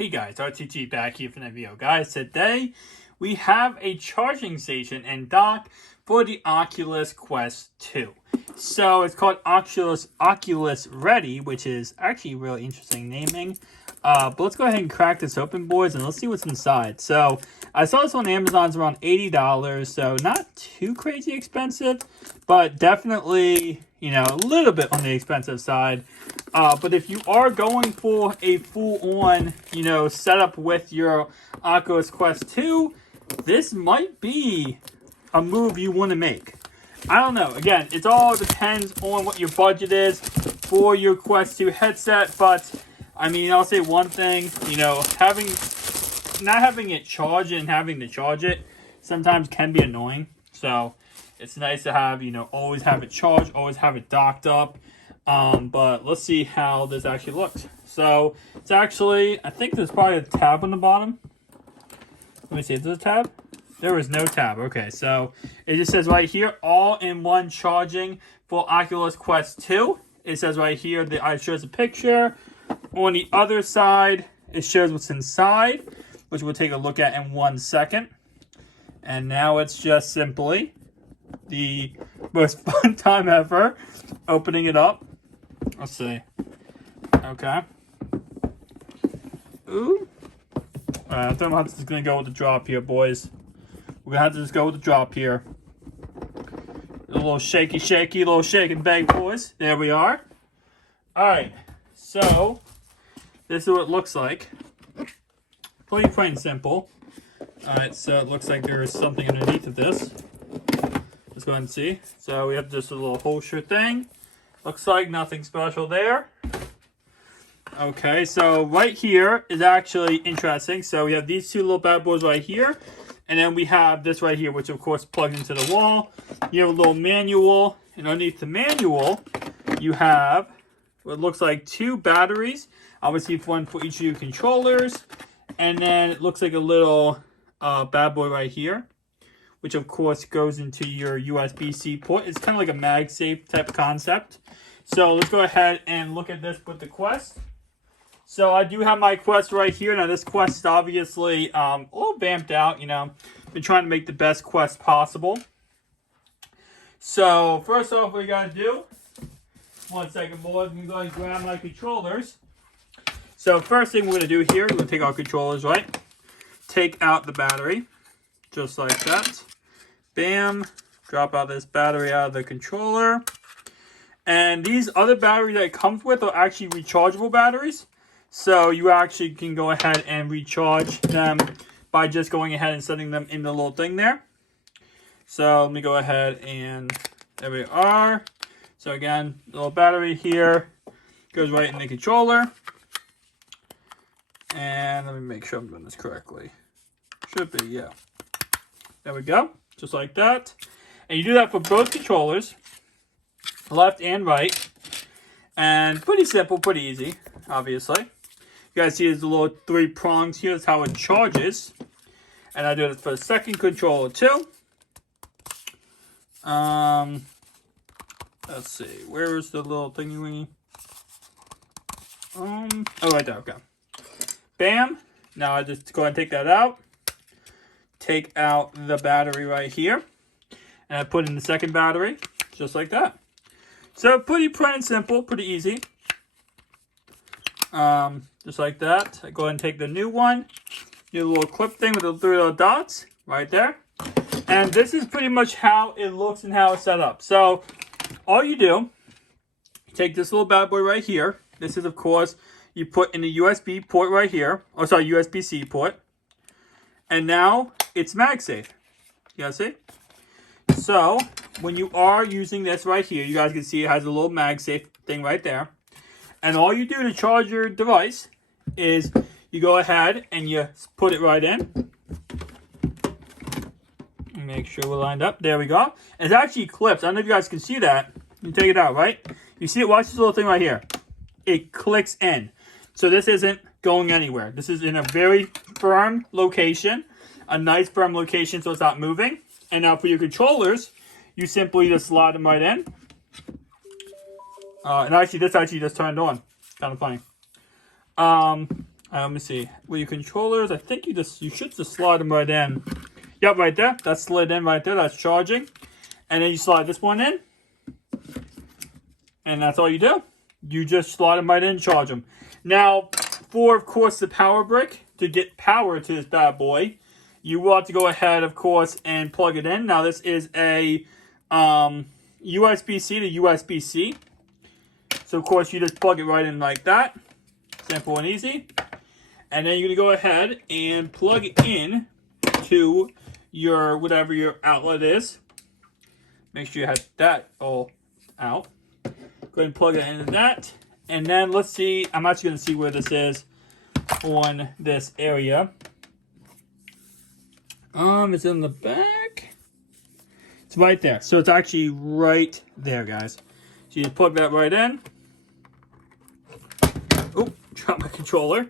Hey guys, RTG back here for another video. Guys, today we have a charging station and dock for the Oculus Quest 2. So it's called Oculus Ready, which is actually really interesting naming. But let's go ahead and crack this open, boys, and let's see what's inside. So I saw this on Amazon. It's around $80, so not too crazy expensive, but definitely, you know, a little bit on the expensive side. But if you are going for a full-on, you know, setup with your Oculus Quest 2, this might be a move you want to make. I don't know. Again, it all depends on what your budget is for your Quest 2 headset. But, I mean, I'll say one thing, you know, not having it charge and having to charge it sometimes can be annoying. So, it's nice to have, you know, always have it charged, always have it docked up. But let's see how this actually looks. So it's actually, I think there's probably a tab on the bottom. Let me see, is there a tab? There is no tab. Okay, so it just says right here, all-in-one charging for Oculus Quest 2. It says right here that it shows a picture. On the other side, it shows what's inside, which we'll take a look at in 1 second. And now it's just simply the most fun time ever opening it up. Let's see. Okay. Ooh. Alright, I think I'm just going to go with the drop here, boys. We're going to have to just go with the drop here. A little shaky, little shake and bake, boys. There we are. Alright. So, this is what it looks like. Pretty plain simple. Alright, so it looks like there is something underneath of this. Let's go ahead and see. So, we have just a little holster thing. Looks like nothing special there. Okay, so right here is actually interesting. So we have these two little bad boys right here. And then we have this right here, which of course plugs into the wall. You have a little manual. And underneath the manual, you have what looks like 2 batteries. Obviously one for each of your controllers. And then it looks like a little bad boy right here, which of course goes into your USB-C port. It's kind of like a MagSafe type concept. So let's go ahead and look at this with the Quest. So I do have my Quest right here. Now this Quest is obviously a little vamped out, you know. Been trying to make the best Quest possible. So first off, what we gotta do, 1 second, boys, I'm going to grab my controllers. So first thing we're gonna do here, we're gonna take our controllers, right? Take out the battery, just like that. Bam, drop out this battery out of the controller. And these other batteries that it comes with are actually rechargeable batteries. So you actually can go ahead and recharge them by just going ahead and setting them in the little thing there. So let me go ahead and there we are. So again, the little battery here goes right in the controller. And let me make sure I'm doing this correctly. Should be, yeah. There we go. Just like that. And you do that for both controllers, left and right. And pretty simple, pretty easy, obviously. You guys see there's the little 3 prongs here. That's how it charges. And I do it for the second controller too. Let's see. Where is the little thingy? Oh, right there. Okay. Bam. Now I just go ahead and take that out. Take out the battery right here. And I put in the second battery. Just like that. So pretty plain and simple. Pretty easy. Just like that. I go ahead and take the new one. Do a little clip thing with the 3 little dots. Right there. And this is pretty much how it looks and how it's set up. So all you do, you take this little bad boy right here. This is, of course, you put in the USB port right here. Oh, sorry, USB-C port. And now it's MagSafe. You guys see? So when you are using this right here, you guys can see it has a little MagSafe thing right there. And all you do to charge your device is you go ahead and you put it right in. Make sure we're lined up. There we go. It actually clips. I don't know if you guys can see that. You take it out, right? You see it? Watch this little thing right here. It clicks in. So this isn't going anywhere. This is in a very firm location. A nice firm location so it's not moving. And now for your controllers, you simply just slide them right in. And actually, this actually just turned on. Kind of funny. Let me see. With your controllers, I think you should just slide them right in. Yep, right there. That's slid in right there. That's charging. And then you slide this one in. And that's all you do. You just slide them right in and charge them. Now, for, of course, the power brick, to get power to this bad boy, you will have to go ahead, of course, and plug it in. Now, this is a USB-C to USB-C. So, of course, you just plug it right in like that. Simple and easy. And then you're going to go ahead and plug it in to your, whatever your outlet is. Make sure you have that all out. Go ahead and plug it into that. And then let's see. I'm actually going to see where this is on this area. It's in the back. It's right there. So it's actually right there, guys. So you just plug that right in. Oop, drop my controller.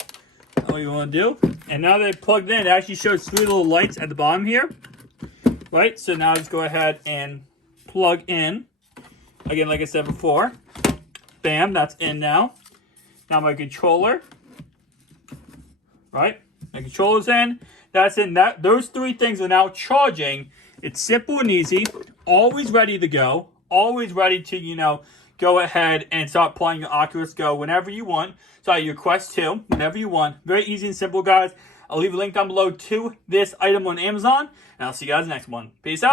That's what you want to do. And now that it's plugged in, it actually shows 3 little lights at the bottom here. Right? So now just go ahead and plug in. Again, like I said before. Bam, that's in now. Now my controller. Right? My controller's in. That's in. Those 3 things are now charging. It's simple and easy. Always ready to go. Always ready to, you know, go ahead and start playing your Oculus Go whenever you want. Sorry, your Quest 2, whenever you want. Very easy and simple, guys. I'll leave a link down below to this item on Amazon. And I'll see you guys next one. Peace out.